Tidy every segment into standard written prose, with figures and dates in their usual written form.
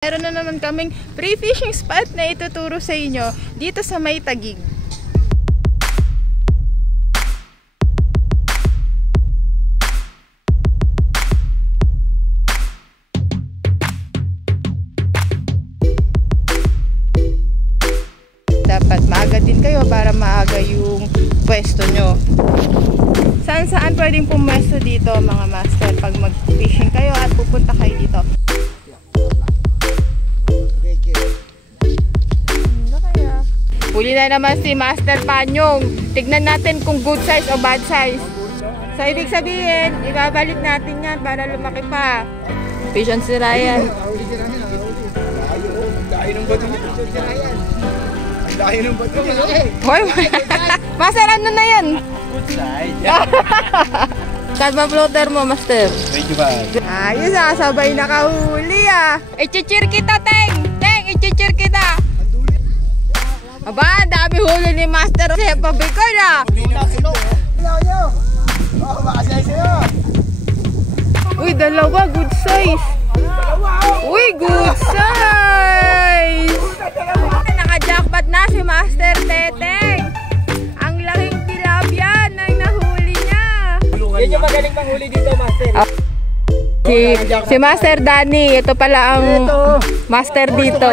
Meron na naman kaming free fishing spot na ituturo sa inyo dito sa May Taguig. Dapat maaga din kayo para maaga yung pwesto nyo. Saan pwedeng pumwesto dito mga master pag mag-fishing kayo at pupunta kayo dito. Huli na naman si Master Panyong. Tignan natin kung good size o bad size. So ibig sabihin, ibabalik natin yan para lumaki pa. Fish on si Ryan. Dahil ng bato niya. Dahil ng bato niya. Hoy, Master, ano na yan? Good size. Karma floater mo, Master. Thank you, ba? Ayos ah, sabay nakahuli ah. I-cheer kita, Teng! Teng, i-cheer kita! Aba, dami huli ni Master Sepa Bicol ah! Uy, dalawa, good size! Uy, good size! Naka-jackpot na si Master Teteng! Ang laking tilapia na nahuli niya! Yan yung magaling panghuli dito, Master. Si Master Danny, ito pala ang Master dito.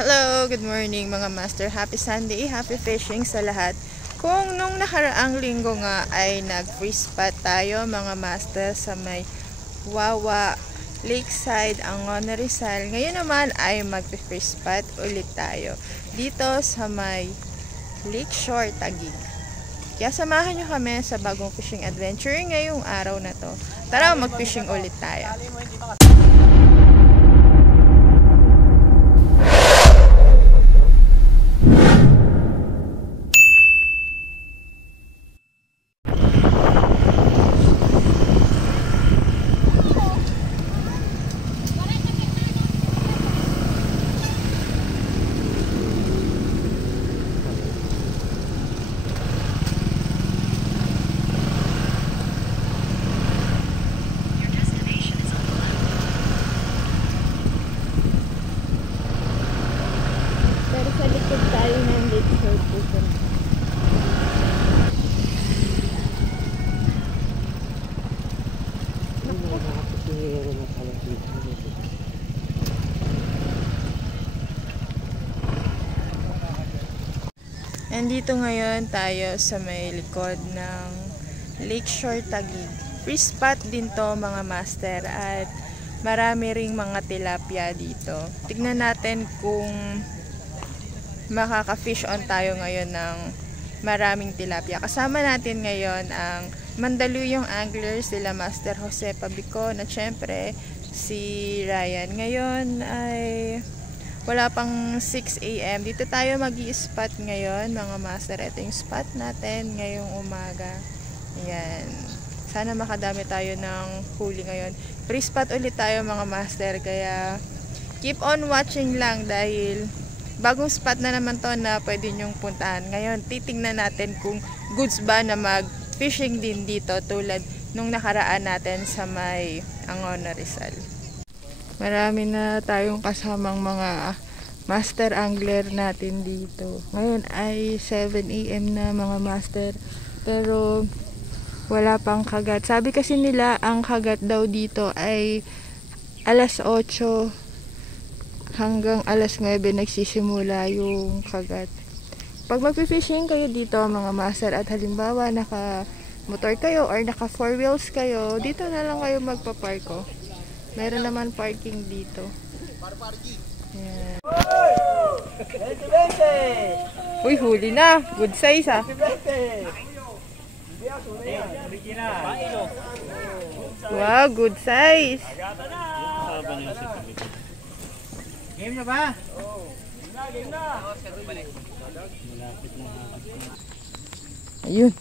Hello, good morning mga master. Happy Sunday, happy fishing sa lahat. Kung nung nakaraang linggo nga ay nag-free spot tayo mga master sa may Wawa Lakeside, Angono, Rizal. Ngayon naman ay mag-free spot ulit tayo dito sa may Lakeshore, Taguig. Kaya samahan nyo kami sa bagong fishing adventure ngayong araw na to. Tara, mag-fishing ulit tayo. Nandito ngayon tayo sa may likod ng Lakeshore, Taguig. Free spot din to mga master at marami ring mga tilapia dito. Tignan natin kung makaka-fish on tayo ngayon ng maraming tilapia. Kasama natin ngayon ang Mandaluyong Anglers, sila Master Jose Pabicon at syempre si Ryan. Ngayon ay wala pang 6 AM. Dito tayo mag-i-spot ngayon mga master. Ito yung spot natin ngayong umaga. Ayan. Sana makadami tayo ng huli ngayon. Free spot ulit tayo mga master. Kaya keep on watching lang dahil bagong spot na naman to na pwede nyong puntahan. Ngayon titingnan natin kung goods ba na mag-fishing din dito tulad nung nakaraan natin sa may Angono, Rizal. Marami na tayong kasamang mga master angler natin dito. Ngayon ay 7 AM na mga master. Pero wala pang kagat. Sabi kasi nila ang kagat daw dito ay alas 8 hanggang alas 9 nagsisimula yung kagat. Pag mag-fishing kayo dito mga master at halimbawa naka motor kayo or naka 4 wheels kayo, dito na lang kayo magpa-park. Meron naman parking dito. Ayan. Uy, huli na. Good size ah. Wow, good size. Game na ba? Game na. Ayun.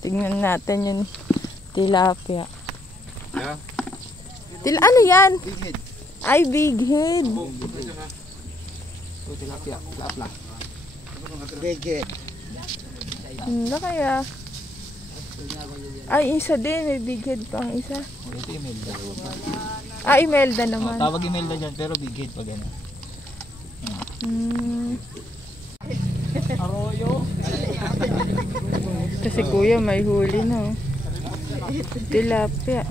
Tingnan natin yung tilapia. Yeah. Ano yan? Big head. Ay, big head. Tilapia. Big head. Hindi kaya. Ay, isa din. May big head pang isa. Ito Imelda. Imelda naman. Tawag Imelda dyan, pero big head pag ano. Arroyo. Kasi kuya, may huli na. Tilapia.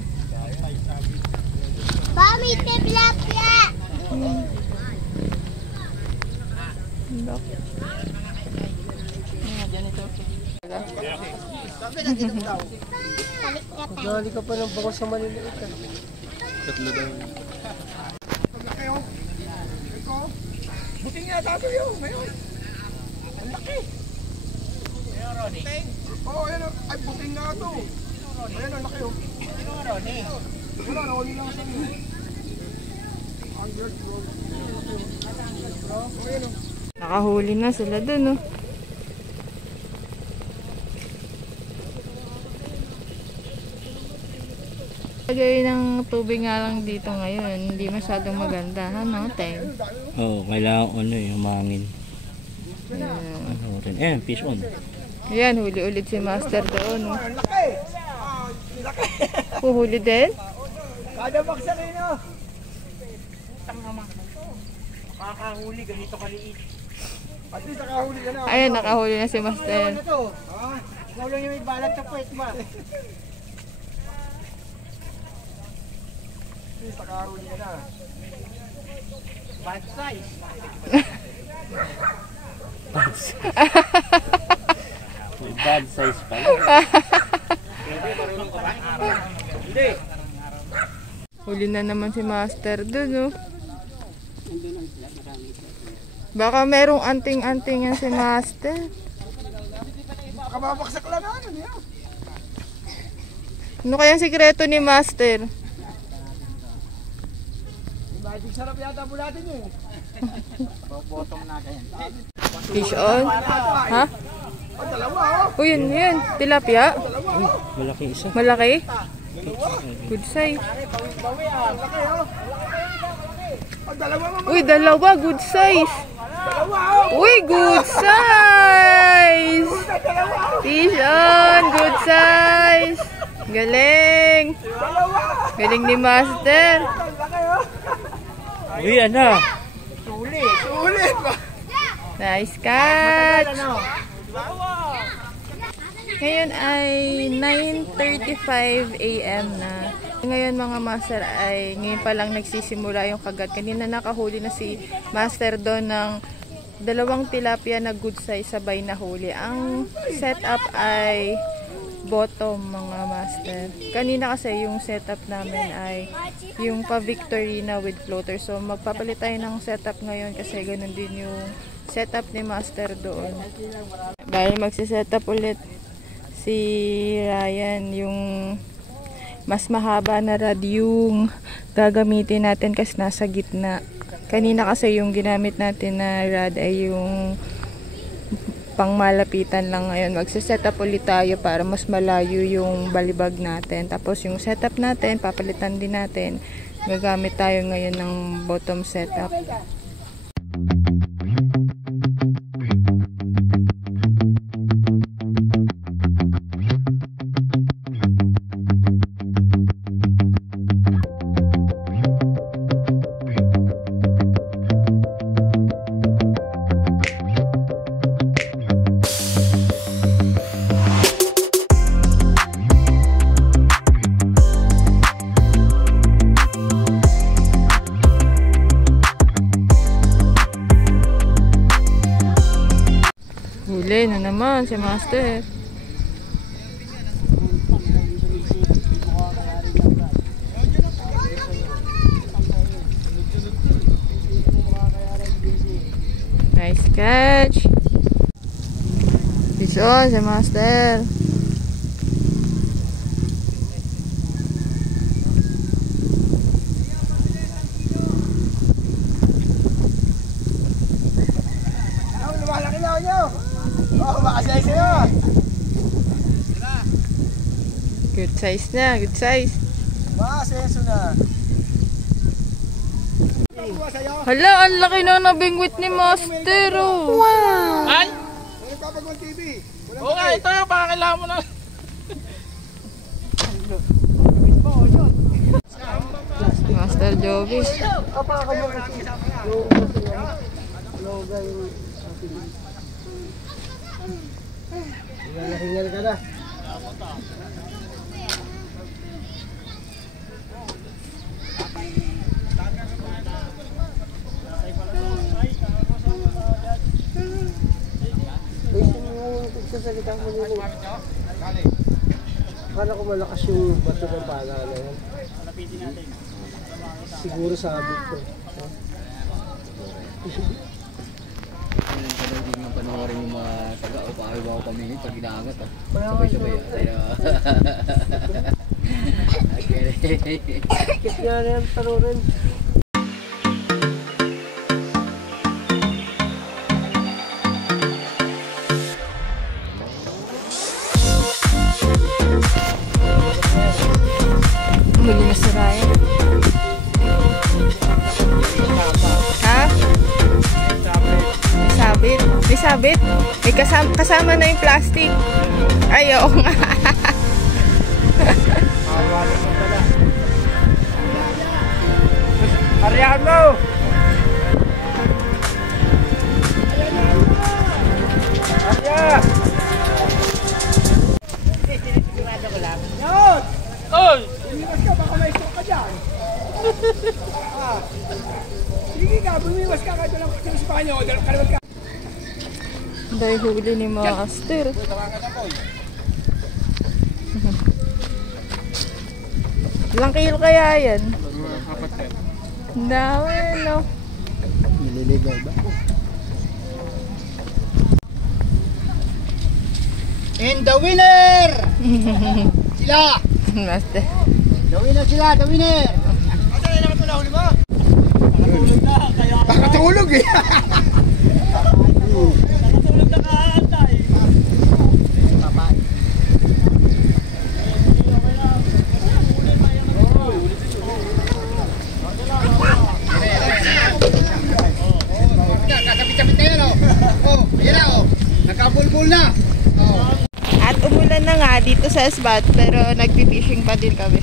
Mami, tilapia! Jolly ka pa ng bako sa maliliit. Tatlo daw. Buting nga tato yun, ngayon. Ang laki. Oo, ayan. Ay, buting nga ito. Ayan, ang laki. Wala, nakuli lang sa inyo. Nakahuli na sila dun, oh. Lagay ng tubig nga lang dito ngayon, hindi masyadong maganda, ano, Teng? Oo, kailangan humangin. Ano rin. Fish on. Ayan, huli ulit si Master doon, oh. Ang laki. Laki. Huhuli din? Kada baksa rin, oh. Makakahuli, ganito kaliit. At least nakahuli ka na. Ayan, nakahuli na si Master. Ano to? Ikaw lang yung may balat sa puwet, ma. Please, nakahuli ka na. Bad size. May bad size pala. Hindi. Huli na naman si Master doon, oh. Baka merong anting-anting yan si Master. Kababaksak lang na, ano niya? Ano kayang sikreto ni Master? Magic sarap yata bulatin niya eh. Bottom na ganyan. Fish on? Ha? Oh, dalawa, oh. Uy, yun. Tilapia? Malaki isa. Malaki? Good size. Bawi, ah. Laki, oh. Oh, dalawa, mama. Uy, dalawa. Good size. Dalawa, oh. Uy, good size! Fish on! Good size! Galing! Galing ni Master. Uy, ano? Sulit ba? Nice catch! Ngayon ay 9:35 AM na. Ngayon mga Master ay ngayon pa lang nagsisimula yung kagat. Kanina nakahuli na si Master doon ng dalawang tilapia na good size sabay na huli. Ang setup ay bottom mga Master. Kanina kasi yung setup namin ay yung pa-Victorina with floater. So magpapalit tayo ng setup ngayon kasi ganun din yung setup ni Master doon. Dahil magsisetup ulit si Ryan, yung mas mahaba na rod yung gagamitin natin kasi nasa gitna. Kanina kasi yung ginamit natin na rod ay yung pangmalapitan lang. Ngayon magsisetup ulit tayo para mas malayo yung balibag natin. Tapos yung setup natin, papalitan din natin. Gagamit tayo ngayon ng bottom setup. Huli na naman si Master. Nice catch. Fish on si Master. Lumalaki na nyo. Oh, makasay sa'yo. Good size na, good size. Makasenso na. Hala, ang laki na nabingwit ni Master. Oh. Wow! Ay! Ano papagawang TV? Oo nga, ito yung pakakailangan mo na. Master Jovi. Kapag kayo kasi yung kasi loga yung hingal ka na. Pagsasalita mo nila. Akala ko malakas yung bato ng pala na yan. Siguro sabit ko. Hindi nga panoorin yung mga taga o paawibaw kami pag inaangat. Sabay-sabay. Kit nga na yan, panoorin. Huli na si Ryan. Ha? May sabit. May sabit? May kasama na yung plastic. Ay, oo nga. Arihan mo! Arihan! Yun! Oy! Bumiwas ka, baka may stroke ka dyan. Sige ka, bumiwas ka kahit walang sa Espanya o kalawat ka. Dahil huli ni Master. Ilang kilo kaya yan? Ang dami, no? Nililigaw ba? And the winner! Sila! Master. The winner sila! The winner! Nakatulog eh. Kasapit-sapit na yun, oh! Oh, ayan na, oh! Nagkabulbul na! Oh. At umulan na nga dito sa spot, pero nagpipishing pa din kami.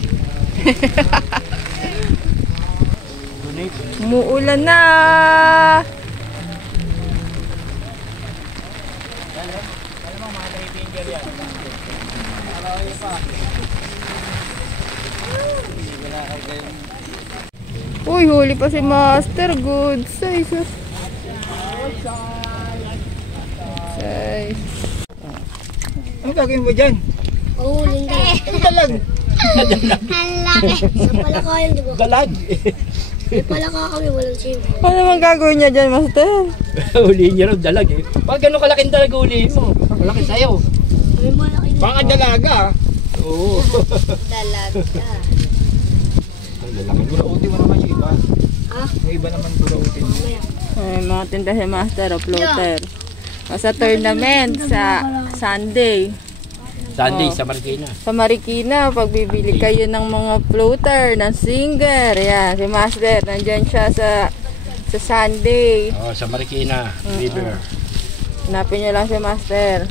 Umuulan na! Uy, huli pa si Master. Good size. Good size. Ano gagawin mo dyan? Uling ka. Ano dalag? Halaki. Sa palakayan, di ba? Dalag? May palaka kami, walang siyempre. Ano naman gagawin niya dyan, Master? Huliin niya raw dalag eh. Pag gano'ng kalaking dalag huliin mo. Malaki sa'yo. May malaki na. Baka dalaga. Oo. Dalaga. Lalaki burauti mo naman yung iba. Ah? Yung iba naman burauti mo. Ay, mga tinda si Master o floater. O, sa tournament, sa Sunday. Sunday Oh. sa Marikina. Sa Marikina, pag bibili kayo ng mga floater, ng singer, yan, si Master, nandyan siya sa Sunday. Oh, sa Marikina River. Hanapin niyo lang si Master.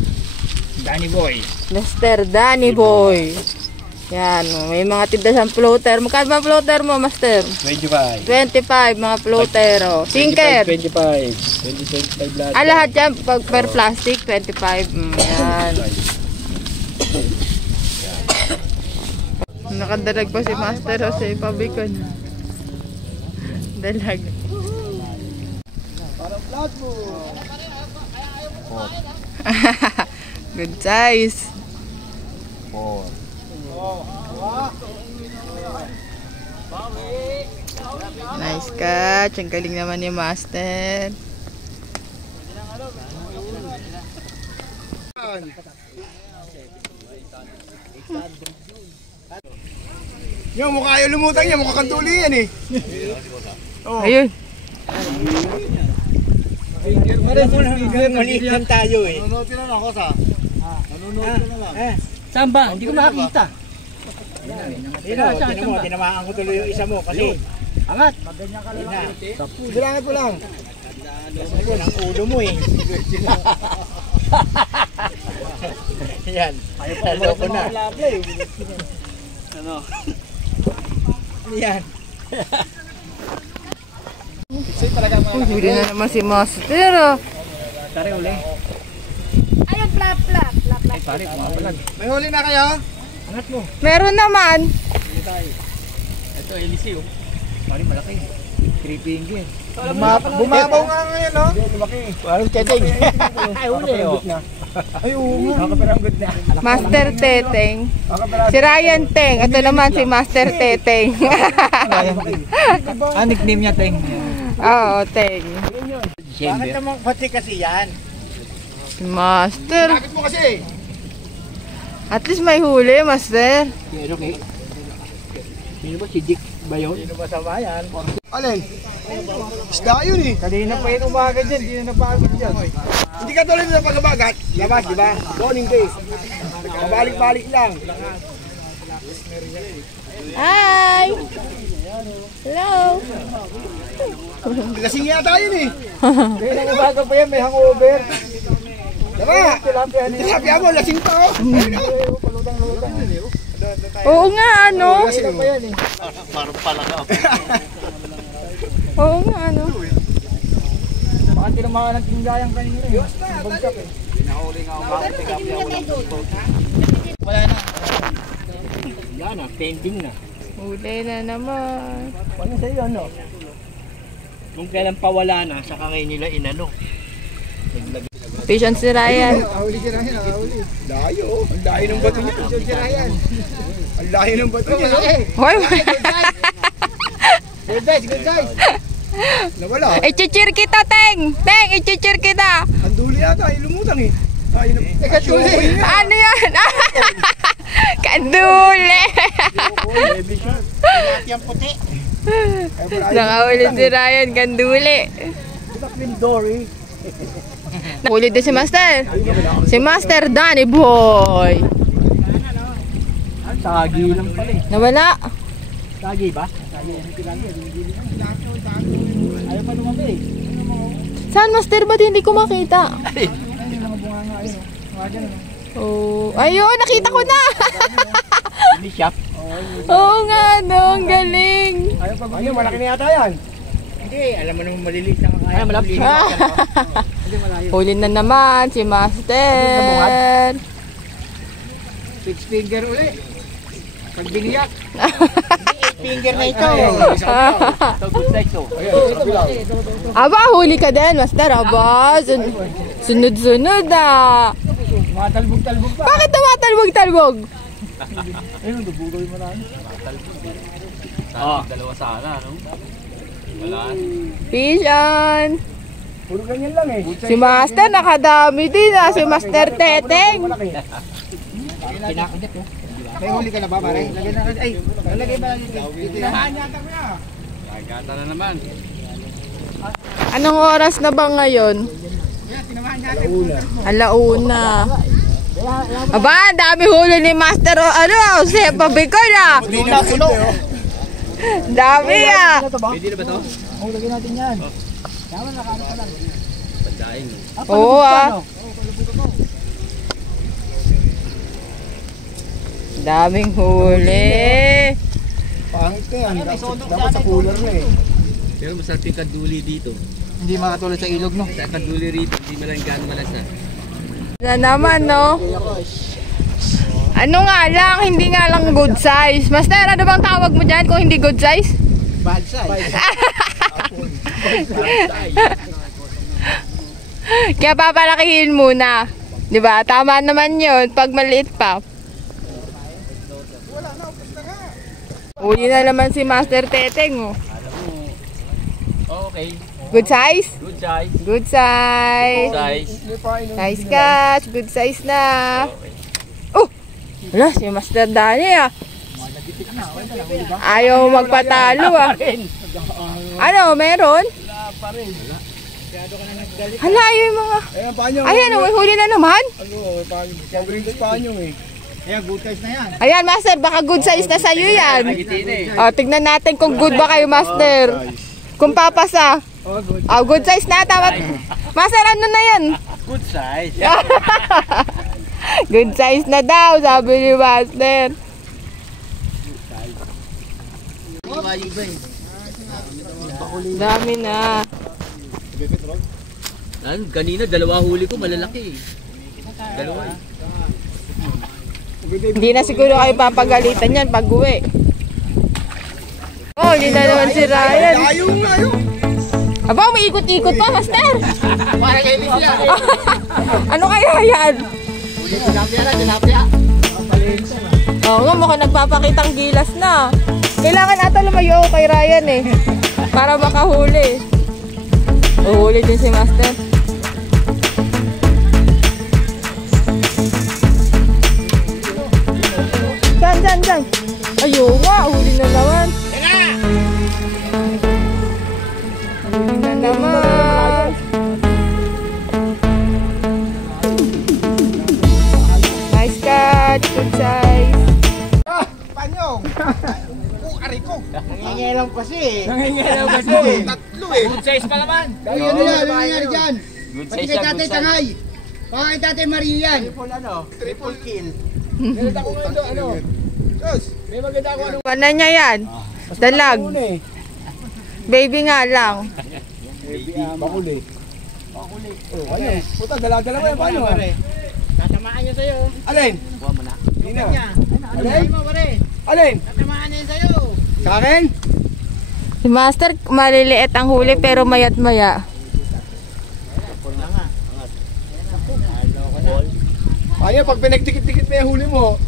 Danny Boy. Mr. Danny Boy. Yan, may mga tinda siyang floater. Magkano ba floater mo, Master? 25. 25, mga floater. O. Sinker. 25 lahat. Lahat yan, pag per plastic, 25. Yan. Nakadalag pa si Master Jose Pabicon. Dalag. Parang flat mo. Good size. Nice catch. Ang galing naman ni Master. Yung mukha yung lumutang niya, mukha kang tuli yan eh. Oh. Ayun. Maliit lang tayo eh. Nanonood na lang ako sa. Nanonood na lang. Saan ba? Hindi ko makakita. Tinamaan ko tuloy yung isa mo kasi Angat. Bilangan ko lang. ayun ang ulo mo eh. Yan. Ayaw ko na. Ano? Yan. Huli na naman si Master ah. Tari uli. Ayun, plap. Ay, pare, kumapalag. May huli na kayo? Angat mo. Meron naman. Ito, Eliseo. Pare, malaki. 3 finger. Bumabaw nga ngayon, no? Parang keting. Ay, uli oh. Ay, oo nga. Makaparanggot na. Master Teteng. Si Ryan Teng. Ito naman si Master Teteng. Nickname niya, Teng. Oo, Teng. Bakit naman pati kasi yan? Si Master. Bakit mo kasi? At least may huli, Master. Pero kay... Sino ba? Si Dick ba yun? Sino ba sa bayan? Alin? Isda yun eh. Kanina pa yun umaga dyan, hindi na napagod dyan. Hindi ka tuloy sa pagkabagat. Labas, di ba? Morning day. Pabalik-balik lang. Hi! Hello! Lasing yata yun eh. Kaya nang umaga pa yan, may hangover. Diba? Tilapia mo, lasing pa oh. Ayun oh. Oo nga, ano? Lasing pa yan eh. Oo nga, ano? Baka tinamaan ng tinggayang kanina eh. Bagsak eh. Yan na, pending na. Huli na naman. Ano sa'yo ano? Nung kailan pawala na, saka ngayon nila inano. Patience si Ryan. Ahuli si Ryan, ahuli. Layo oh. Ang layo ng bato niya. Si Ryan. Ang layo ng bato niya. no? Hoy! Good guys. Nawala. I-cheer kita, Teng! Teng, i-cheer kita! Ang duli yata. Ay, lumutang eh. Ay, Teka, tuloy. Ano yan? Kanduli! Yung puti. Nakahuli si Ryan, kanduli. Dory. Huli din si Master. Si Master Danny Boy. Tagi lang pala eh. Nawala. Tagi ba? Ayaw pa lumami eh. Saan, Master? Ba't hindi ko makita? Oh, ayun, nakita ko na. Hindi siya. Oo nga, no, ang galing. Ayun, malaki na yata yan. Hindi, alam mo naman maliliit na kaya. Ay, malapit. Huli na naman si Master. 6 finger uli. Pag biniyak. 8 finger na ito. Ito, good size oh. Aba, huli ka din, Master. Aba, sunod-sunod ah. Matalbog-talbog pa. Bakit tumatalbog-talbog? Ayun, dubugoy mo na. Dalawa sana, no? Wala. Fish on. Puro ganyan lang eh. Si Master, nakadami din ah. Si Master Teteng. Kinakadit oh. May huli ka na ba, pare? Lagay na ay, lagay ba dito? Tinamaan yata ko na. Agata na naman. Anong oras na ba ngayon? Alauna. Aba, dami huli ni Master. Ano, Sepa Bicol ah. Puno. Dami ah. Pwede na ba to? Oh, lagay natin yan. Pandaing. Oo ah. Daming huli. Pangit ka yan. Dapat sa cooler na eh. Pero masarap yung kaduli dito. Hindi makatulad sa ilog, no? Sa kaduli rito, hindi malang malasa. Na naman no. Ano nga lang, hindi nga lang good size. Master, ano bang tawag mo dyan kung hindi good size? Bad size. Kaya papalakihin muna. 'Di ba? Tama naman 'yon pag maliit pa. Uli na naman si Master Teteng oh. Okay. Good size? Good size. Good size. Size. Nice catch. Good size na. Oh! Wala, si Master Danny ah. Ayaw magpatalo ah. Ano, meron? Hala, yung mga... Ayan, paano? Ayan, oh, huli na naman. Ano, paano? Covering sa paano eh. Ayan, good size na yan. Ayan, Master, baka good size na sa'yo yan. Nagitin eh. O, tignan natin kung good ba kayo, Master. Kung papasa. Oh, good size na. Tama. Master, ano na yan? Good size. Good size na daw, sabi ni Master. Iba eh. Dami na. Kanina, dalawa huli ko, malalaki. Dalawa eh. Hindi na siguro kayo papagalitan yan pag uwi. Oh, hindi na naman si Ryan. Ayaw nga yun. Aba, may ikot-ikot pa, Master. Para kay Alicia. Ano kaya yan? Uli, tilapia na, tilapia. Oo nga, mukhang nagpapakitang gilas na. Kailangan ata lumayo kay Ryan eh. Para makahuli. Uhuli din si Master. Diyan. Ayaw nga, huli na naman. Huli na naman. Nice catch, good size. Panyong. Ari ko. Nangingilang kasi. Tatlo eh. Good size pa naman. Ano nangyari dyan? Good Pati size kay siya, Tatay good size. Tangay. Baka kay Tatay Marie yan. Triple kill. Ganito ako ito, ano? Diyos, may maganda ako ano. Paano niya yan? Dalag. Baby nga lang. Bakuli. Oh, ano? Puta, dala-dala mo yan, paano? Tatamaan niya sa'yo. Alin? Kuha mo na. Hindi na. Ano mo pare? Alin? Tatamaan niya sa'yo. Sa akin? Si Master, maliliit ang huli pero mayat maya. Ayaw, pag pinagdikit-dikit na yung huli mo,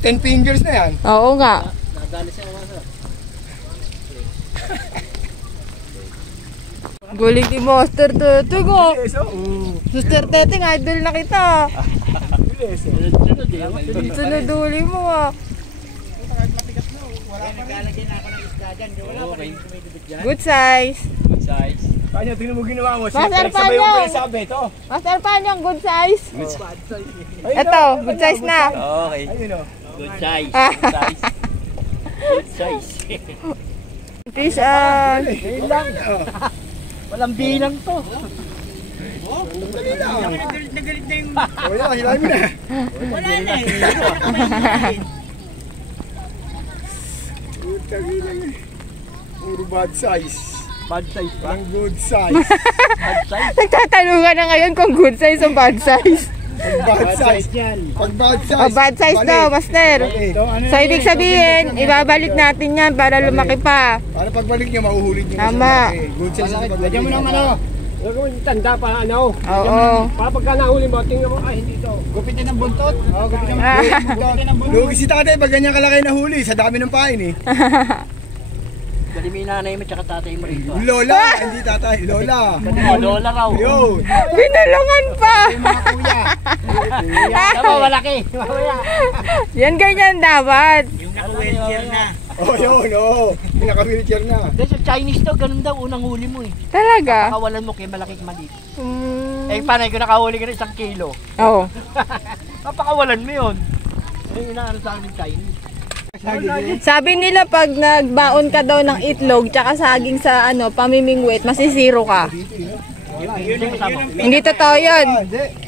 10 fingers na yan. Oo nga. Guling ni Master Tete ko. Sister Tete, idol na kita. Sunod eh. Sunod huli mo ah. Okay. Good size. Good size. Paano, tingnan mo ginawa mo. Master, Sabay mo paano? pinasabi ito. Master, paano yung good size? Good size. Ito, good size na. Okay. Ayun o. Good size. Good size. Good size. Fish on. Lang. Walang bilang to. Dali lang. Nagalit na yung... Wala, hilahin mo na. Wala na eh. Puta, gilang eh. Puro bad size. Bad size pa. Parang good size. Bad size. Nagtatanungan na ngayon kung good size o bad size. Pag bad size. Pag bad size. O bad size daw, Master. So ibig sabihin, ibabalik natin yan para lumaki pa. Para pagbalik nyo, mahuhulid nyo. Tama. Good size. Lagyan mo ng ano. Tanda pa ano. Oo. Para pagka nahuli mo, tingnan mo, ay hindi to. Gupitin ng buntot. Oo, gupitin ng buntot. Lugi si tatay pag ganyan kalaki na huli, sa dami ng pain eh. Dali mo yung nanay mo tsaka tatay mo rito. Lola, hindi tatay, Lola. Lola raw. Yun. Binulungan pa. Tama, malaki. Yan ganyan dapat. Oh, yun, oo. Pinaka-wheelchair na. Dahil sa Chinese daw, ganun daw unang huli mo eh. Talaga? Pakawalan mo kaya malaki maliit. Eh, Mm. panay ko nakahuli ka ng 1 kilo. Oo. Napakawalan mo yun. Yung inaano sa akin Chinese. Sabi nila pag nagbaon ka daw ng itlog tsaka saging sa ano, pamimingwit, masisiro ka. Yun yung kasama. Hindi totoo yun.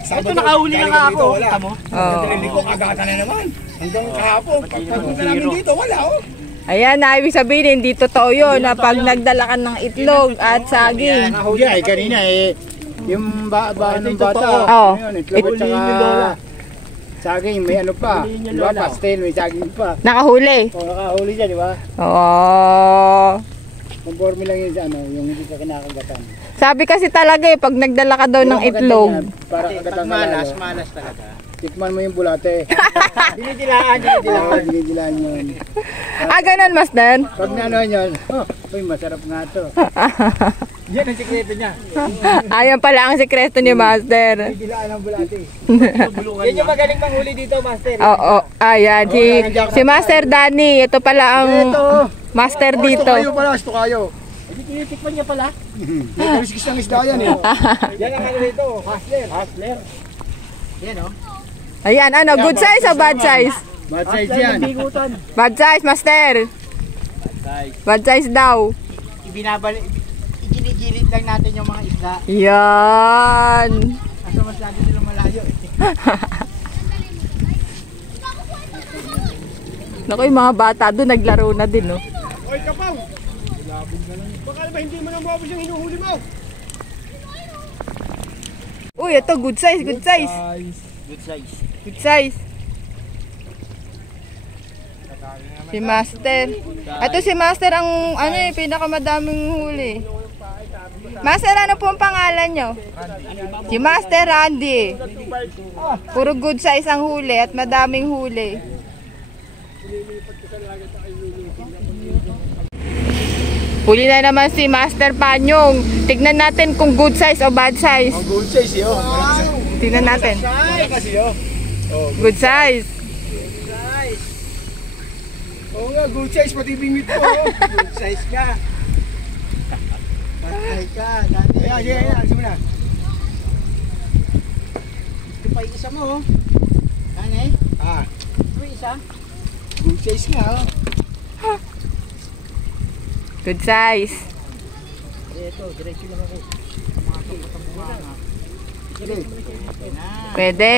Ito nakahuli na nga ako. Wala. Tamo? Oo. Hindi ko agatan na naman. Hanggang kahapon, pagpunta namin dito, wala oh. Ayan na, ibig sabihin, hindi totoo yun na pag nagdala ka ng itlog at saging. Nahuli ay kanina eh. Yung bata. Oo. Yun, itlog at saka saging, may ano pa. Di ba? Pastel, may saging pa. Nakahuli. O, nakahuli siya, di ba? Oo. Conforme lang yun sa ano, yung hindi ka kinakagatan. Sabi kasi talaga eh, pag nagdala ka daw ng itlog. Para kagatan ka lalo. malas talaga. Tikman mo yung bulate. Dinidilaan. Dinidilaan mo yun. Ah, ganun, Master? Pag naano yun, uy, masarap nga to. Yan ang sikreto niya. Ayan pala ang sekreto ni Master. Dinidilaan ang bulate. Yan yung magaling manghuli dito, master. Oo, ayan. Si Master Danny, ito pala ang master dito. Kayo pala, gusto kayo. Hindi tinitikman niya pala. May kaliskis ng isda yan eh. Yan ang ano dito, hustler. Yan o. Ayan, ano, good size o bad size? Bad size yan. Bad size, Master. Size. Bad size daw. Igilid lang natin yung mga isda. Yan. Kaso masyado silang malayo eh. Naku, yung mga bata doon naglaro na din, no? Oy, kapaw! Baka naman hindi mo na mabos yung hinuhuli mo. Uy, ito good size, good size. Good size. Good size. Si Master. Ito si Master ang pinakamadaming huli. Master, ano po ang pangalan nyo? Si Master Randy. Puro good size ang huli at madaming huli. Huli na naman si Master Panyong. Tignan natin kung good size o bad size. Ang good size yun. Tignan natin. Kasi yun. Good size. Oo nga, good size pati bingit mo. Good size ka. Patay ka. Ayan, alis mo na. Ito pa yung isa mo, oh. Ano eh? Ito yung isa. Good size nga. Good size. Ito, diretso lang ako. Mga kapatang Pwede.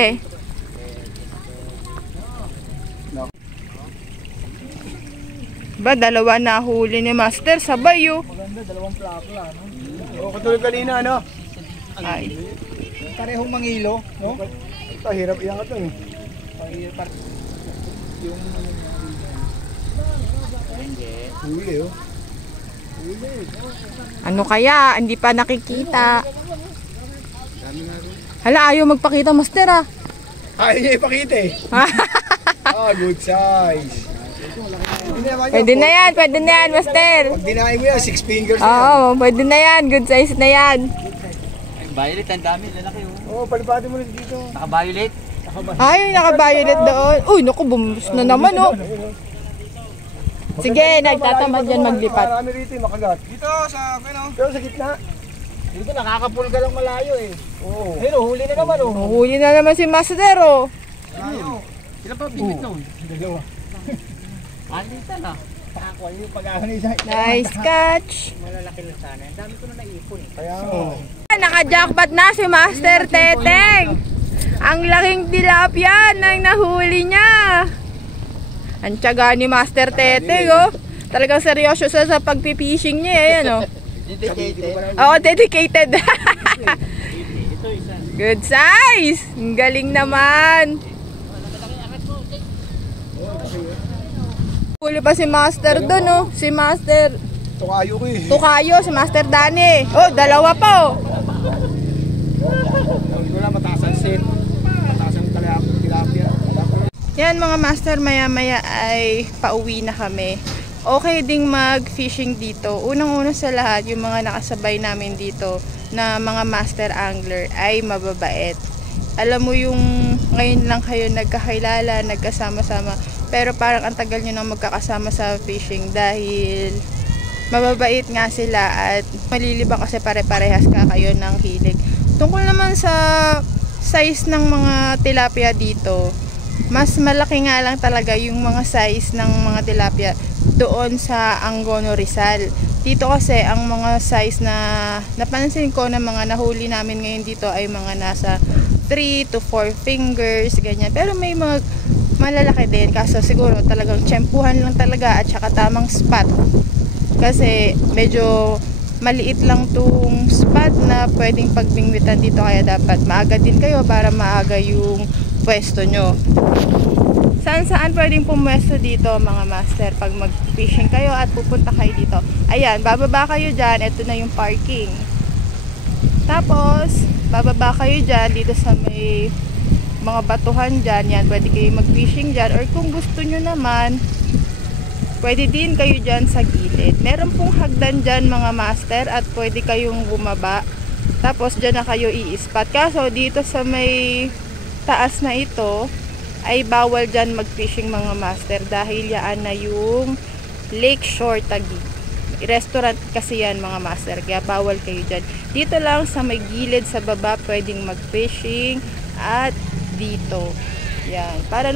Ba, dalawa na huli ni Master. Sabay yun. Oo, katulad kanina, ano? Ay. Parehong mangilo, no? Ito, hirap iangat ito, eh. Yung huli, oh. Ano kaya? Hindi pa nakikita. Hala, ayaw magpakita, Master ah. Ayaw niya ipakita, eh. Good size. Pwede na yan, Master. Pag dinahin mo yan, 6 fingers na yan. Oo, pwede na yan. Good size na yan. Violet, ang dami. Lalaki, oh. Oo, palipati mo rin dito. Naka-violet. Ay, naka-violet doon. Uy, naku, bumubos na naman oh. Sige, nagtatamad yan maglipat. Marami rito yung makagat. Dito sa, pero sa gitna. Dito, nakakapulga lang malayo, eh. Oo. Ayun, oh, huli na naman, oh. Huli na naman si Master oh. Ilan pa bibit noon? Dalawa. Alita na. Ako yung pag-ahon isa. Nice catch. Malalaki lang sana. Ang dami ko na naipon, eh. Kaya Naka-jackpot na si Master Teteng. Ang laking tilapia na nahuli niya. Ang tiyaga ni Master Teteng oh. Talagang seryoso siya sa pagpipishing niya. Ayan oh. Dedicated. Oo, dedicated. Good size. Ang galing naman. Huli pa si Master doon oh. Si Master tukayo ko eh. Tukayo, si Master Dani. Oh, dalawa pa oh. Wala mataas ang set. Mataas ang tilapia. Yan mga Master, maya-maya ay pauwi na kami. Okay ding mag-fishing dito. Unang-una sa lahat, yung mga nakasabay namin dito na mga Master Angler ay mababait. Alam mo yung ngayon lang kayo nagkakilala, nagkasama-sama, pero parang ang tagal nyo nang magkakasama sa fishing dahil mababait nga sila at malilibang kasi pare-parehas ka kayo ng hilig. Tungkol naman sa size ng mga tilapia dito, mas malaki nga lang talaga yung mga size ng mga tilapia doon sa Angono Rizal. Dito kasi ang mga size na napansin ko na mga nahuli namin ngayon dito ay mga nasa 3 to 4 fingers, ganyan. Pero may mga malalaki din, kaso siguro talagang tsempuhan lang talaga at saka tamang spot. Kasi medyo maliit lang tong spot na pwedeng pagbingwitan dito, kaya dapat maaga din kayo para maaga yung pwesto nyo. Saan pwedeng pumwesto dito mga Master pag mag-fishing kayo at pupunta kayo dito. Ayan, bababa kayo dyan. Ito na yung parking. Tapos, bababa kayo dyan dito sa may mga batuhan dyan. Yan, pwede kayo mag-fishing dyan. Or kung gusto nyo naman, pwede din kayo dyan sa gilid. Meron pong hagdan dyan mga Master at pwede kayong bumaba. Tapos dyan na kayo i-spot. Kaso dito sa may taas na ito, ay bawal dyan mag-fishing mga Master dahil yan na yung Lakeshore Taguig. Restaurant kasi yan mga Master, kaya bawal kayo dyan. Dito lang sa may gilid sa baba pwedeng mag-fishing at dito. Yan. Para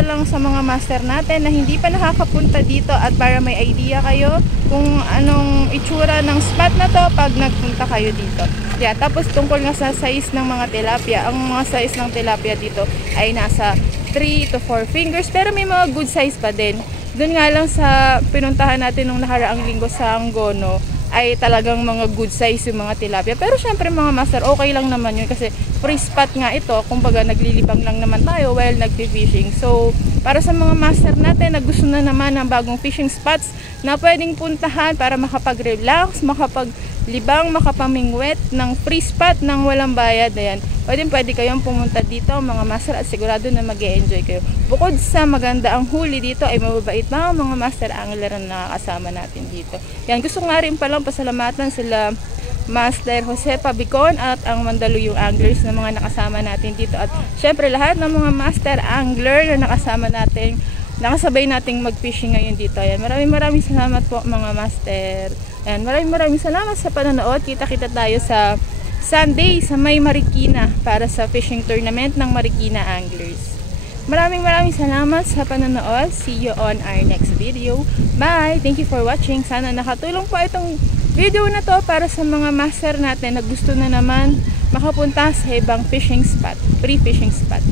lang sa mga Master natin na hindi pa nakakapunta dito at para may idea kayo kung anong itsura ng spot na to pag nagpunta kayo dito. Yan. Tapos tungkol nga sa size ng mga tilapia, ang mga size ng tilapia dito ay nasa 3 to 4 fingers, pero may mga good size pa din. Doon nga lang sa pinuntahan natin nung nakaraang linggo sa Angono ay talagang mga good size yung mga tilapia. Pero syempre mga master, okay lang naman yun kasi free spot nga ito. Kumbaga naglilibang lang naman tayo while nagpi-fishing. So para sa mga master natin na gusto na naman ng bagong fishing spots na pwedeng puntahan para makapag-relax, makapaglibang, makapamingwet ng free spot ng walang bayad, ayan, pwede kayong pumunta dito mga master at sigurado na mag-e-enjoy kayo. Bukod sa maganda ang huli dito ay mababait na mga master angler na nakakasama natin dito. Yan, gusto nga rin palang pasalamatan sila Master Jose Pabicon at ang Mandaluyong Anglers na mga nakasama natin dito. At syempre lahat ng mga master angler na nakasama natin, nakasabay nating mag-fishing ngayon dito. Ayan, maraming salamat po mga master. Ayan, maraming salamat sa panonood. Kita-kita tayo sa Sunday sa May Marikina para sa fishing tournament ng Marikina Anglers. Maraming salamat sa panonood. See you on our next video. Bye! Thank you for watching. Sana nakatulong po itong video na to para sa mga master natin na gusto na naman makapunta sa ibang fishing spot, free fishing spot.